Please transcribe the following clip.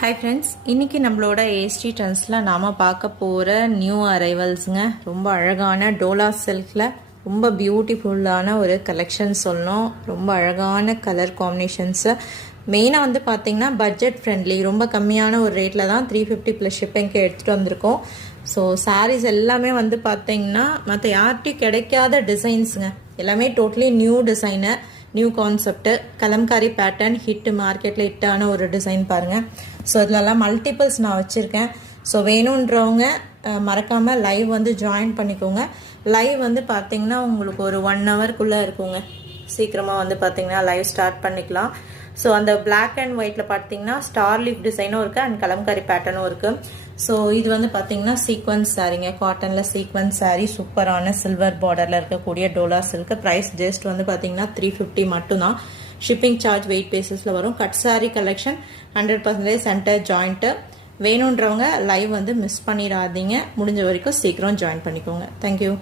Hi friends, இன்றைக்கி நம்மளோட ஏஸ்டி ட்ரெண்ட்ஸில் நாம் பார்க்க போகிற நியூ அரைவல்ஸுங்க. ரொம்ப அழகான டோலா சில்கில் ரொம்ப பியூட்டிஃபுல்லான ஒரு கலெக்ஷன் சொல்லணும். ரொம்ப அழகான கலர் காம்பினேஷன்ஸு. மெயினாக வந்து பார்த்திங்கன்னா பட்ஜெட் ஃப்ரெண்ட்லி, ரொம்ப கம்மியான ஒரு ரேட்டில் தான் 350 ப்ளஸ் ஷிப்பிங்க்கு எடுத்துகிட்டு வந்திருக்கோம். ஸோ சாரீஸ் எல்லாமே வந்து பார்த்திங்கன்னா மற்ற யார்கிட்டையும் கிடைக்காத டிசைன்ஸுங்க. எல்லாமே totally new design, new concept, Kalamkari pattern, hit மார்க்கெட்டில் ஹிட்டான ஒரு டிசைன் பாருங்கள். ஸோ இதிலலாம் மல்டிபிள்ஸ் நான் வச்சுருக்கேன். ஸோ வேணுன்றவங்க மறக்காமல் லைவ் வந்து ஜாயின் பண்ணிக்கோங்க. லைவ் வந்து பார்த்திங்கன்னா உங்களுக்கு ஒரு 1 ஹவர்க்குள்ளே இருக்குங்க. சீக்கிரமாக வந்து பார்த்திங்கன்னா லைவ் ஸ்டார்ட் பண்ணிக்கலாம். ஸோ அந்த பிளாக் அண்ட் ஒயிட்டில் பார்த்தீங்கன்னா ஸ்டார் லீஃப் டிசைனும் இருக்குது அண்ட் கலம்காரி பேட்டர்னும் இருக்குது. ஸோ இது வந்து பார்த்தீங்கன்னா சீக்வன்ஸ் சாரீங்க, காட்டனில் சீக்வன்ஸ் சாரீ, சூப்பரான சில்வர் பார்டரில் இருக்கக்கூடிய டோலா சில்க். ப்ரைஸ் ஜஸ்ட் வந்து பார்த்தீங்கன்னா 350 மட்டும்தான். ஷிப்பிங் சார்ஜ் வெயிட் பேசிஸில் வரும். Cut sari collection 100% centre joint. வேணுன்றவங்க லைவ் வந்து மிஸ் பண்ணிடாதீங்க. முடிஞ்ச வரைக்கும் சீக்கிரம் ஜாயின் பண்ணிக்கோங்க. தேங்க்யூ.